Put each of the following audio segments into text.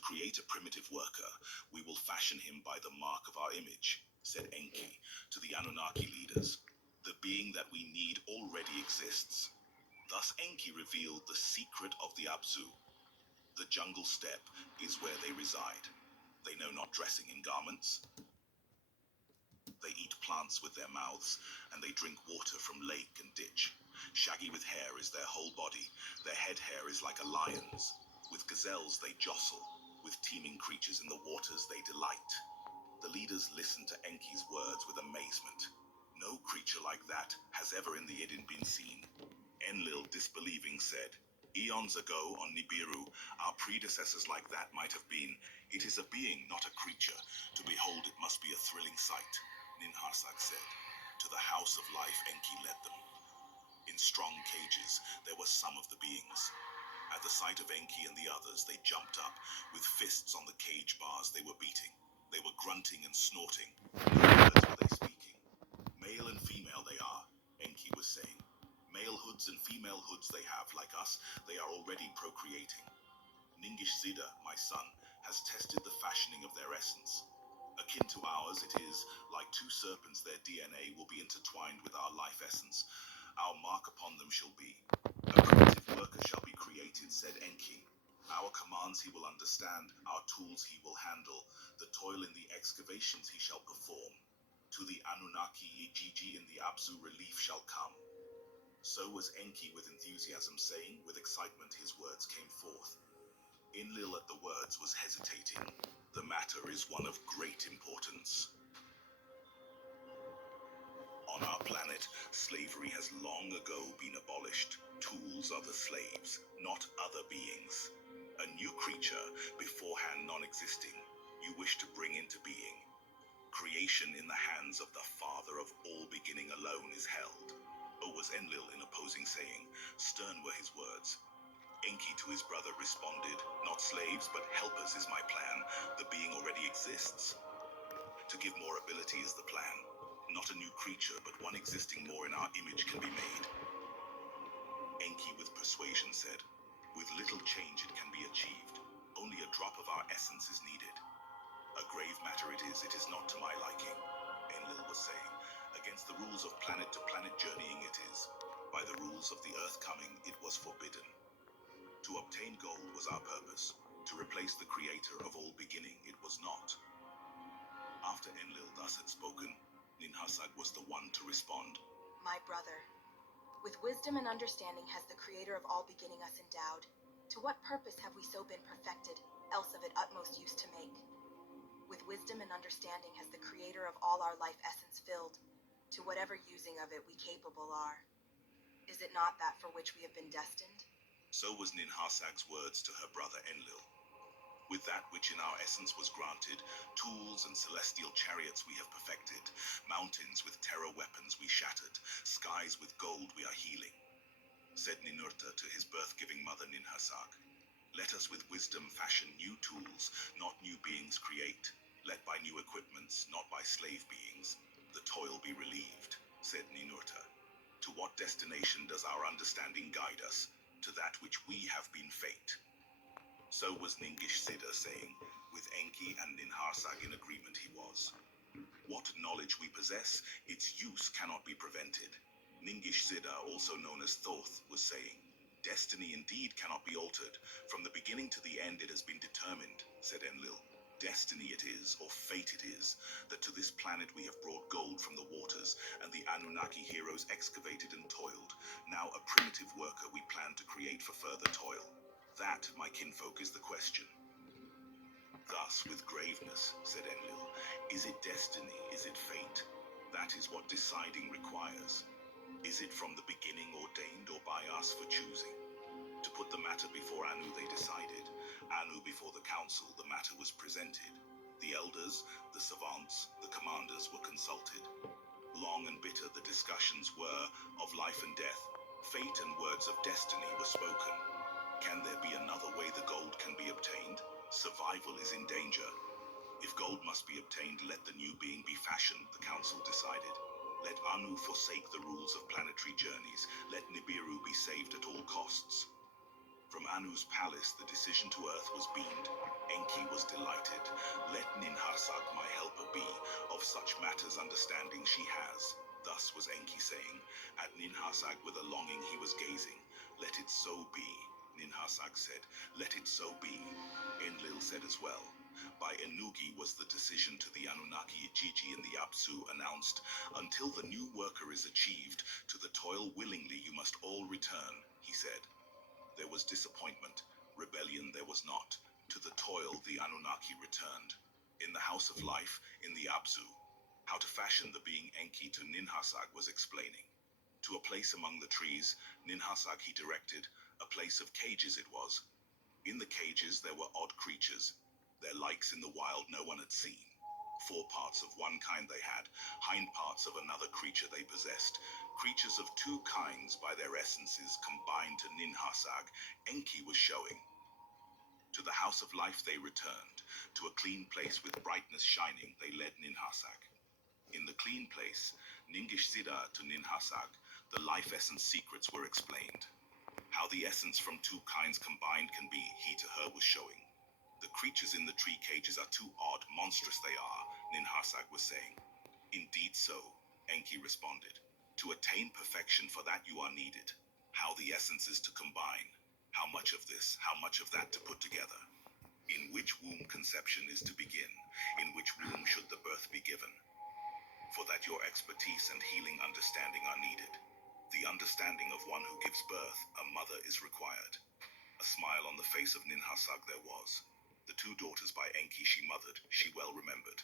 To create a primitive worker, we will fashion him by the mark of our image, said Enki to the Anunnaki leaders. The being that we need already exists. Thus Enki revealed the secret of the Abzu. The jungle steppe is where they reside. They know not dressing in garments. They eat plants with their mouths, and they drink water from lake and ditch. Shaggy with hair is their whole body. Their head hair is like a lion's. With gazelles they jostle. With teeming creatures in the waters they delight. The leaders listened to Enki's words with amazement. No creature like that has ever in the Eden been seen. Enlil, disbelieving, said, "Eons ago on Nibiru, our predecessors like that might have been. It is a being, not a creature. To behold it must be a thrilling sight," Ninharsag said. To the house of life Enki led them. In strong cages there were some of the beings. At the sight of Enki and the others, they jumped up. With fists on the cage bars they were beating. They were grunting and snorting. No words were they speaking. "Male and female they are," Enki was saying. "Male hoods and female hoods they have, like us. They are already procreating. Ningish Zida, my son, has tested the fashioning of their essence. Akin to ours, it is like two serpents. Their DNA will be intertwined with our life essence. Our mark upon them shall be. A primitive worker shall be created," said Enki. "Our commands he will understand, our tools he will handle. The toil in the excavations he shall perform. To the Anunnaki Ijiji in the Abzu relief shall come." So was Enki with enthusiasm, saying, with excitement his words came forth. Enlil at the words was hesitating. The matter is one of great importance. On our planet, slavery has long ago been abolished. Tools are the slaves, not other beings. A new creature, beforehand non-existing, you wish to bring into being. Creation in the hands of the Father of all beginning alone is held. O was Enlil in opposing saying. Stern were his words. Enki to his brother responded, "Not slaves, but helpers is my plan. The being already exists. To give more ability is the plan. Not a new creature, but one existing more in our image can be made." Enki with persuasion said, "With little change it can be achieved. Only a drop of our essence is needed." "A grave matter it is not to my liking," Enlil was saying. "Against the rules of planet-to-planet journeying it is. By the rules of the earth coming, it was forbidden. To obtain gold was our purpose. To replace the creator of all beginning, it was not." After Enlil thus had spoken, Ninhursag was the one to respond. "My brother, with wisdom and understanding has the creator of all beginning us endowed. To what purpose have we so been perfected, else of it utmost use to make? With wisdom and understanding has the creator of all our life essence filled. To whatever using of it we capable are. Is it not that for which we have been destined?" So was Ninhursag's words to her brother Enlil. "With that which in our essence was granted, tools and celestial chariots we have perfected, mountains with terror weapons we shattered, skies with gold we are healing," said Ninurta to his birth-giving mother Ninhursag. "Let us with wisdom fashion new tools, not new beings create. Let by new equipments, not by slave beings, the toil be relieved," said Ninurta. "To what destination does our understanding guide us? To that which we have been fate." So was Ningish Zida saying. With Enki and Ninhursag in agreement he was. "What knowledge we possess, its use cannot be prevented." Ningish Zida, also known as Thoth, was saying. "Destiny indeed cannot be altered. From the beginning to the end it has been determined," said Enlil. "Destiny it is, or fate it is, that to this planet we have brought gold from the waters, and the Anunnaki heroes excavated and toiled. Now a primitive worker we plan to create for further toil. That, my kinfolk, is the question." Thus, with graveness, said Enlil, "Is it destiny, is it fate? That is what deciding requires. Is it from the beginning ordained, or by us for choosing?" To put the matter before Anu they decided. Anu before the council the matter was presented. The elders, the savants, the commanders were consulted. Long and bitter the discussions were, of life and death. Fate and words of destiny were spoken. Can there be another way the gold can be obtained? Survival is in danger. If gold must be obtained, let the new being be fashioned, the council decided. Let Anu forsake the rules of planetary journeys. Let Nibiru be saved at all costs. From Anu's palace, the decision to Earth was beamed. Enki was delighted. Let Ninharsag, my helper, be. Of such matters understanding she has. Thus was Enki saying. At Ninharsag with a longing he was gazing. Let it so be. Ninharsag said. Let it so be. Enlil said as well. By Enugi was the decision to the Anunnaki Ijiji and the Apsu announced. Until the new worker is achieved, to the toil willingly you must all return, he said. There was disappointment, rebellion there was not. To the toil the Anunnaki returned. In the House of Life, in the Apsu, how to fashion the being Enki to Ninharsag was explaining. To a place among the trees, Ninharsag he directed, a place of cages it was. In the cages there were odd creatures, their likes in the wild no one had seen. 4 parts of one kind they had, hind parts of another creature they possessed. Creatures of 2 kinds by their essences combined to Ninharsag, Enki was showing. To the House of Life they returned. To a clean place with brightness shining they led Ninharsag. In the clean place, Ningish Zida to Ninharsag, the life essence secrets were explained. How the essence from 2 kinds combined can be, he to her was showing. The creatures in the tree cages are too odd, monstrous they are, Ninharsag was saying. Indeed so, Enki responded. To attain perfection, for that you are needed. How the essences to combine. How much of this, how much of that to put together. In which womb conception is to begin. In which womb should the birth be given. For that your expertise and healing understanding are needed. The understanding of one who gives birth, a mother, is required. A smile on the face of Ninharsag there was. The 2 daughters by Enki she mothered, she well remembered.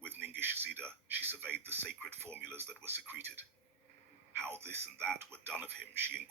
With Ningish Zida, she surveyed the sacred formulas that were secreted. How this and that were done of him, she inquired.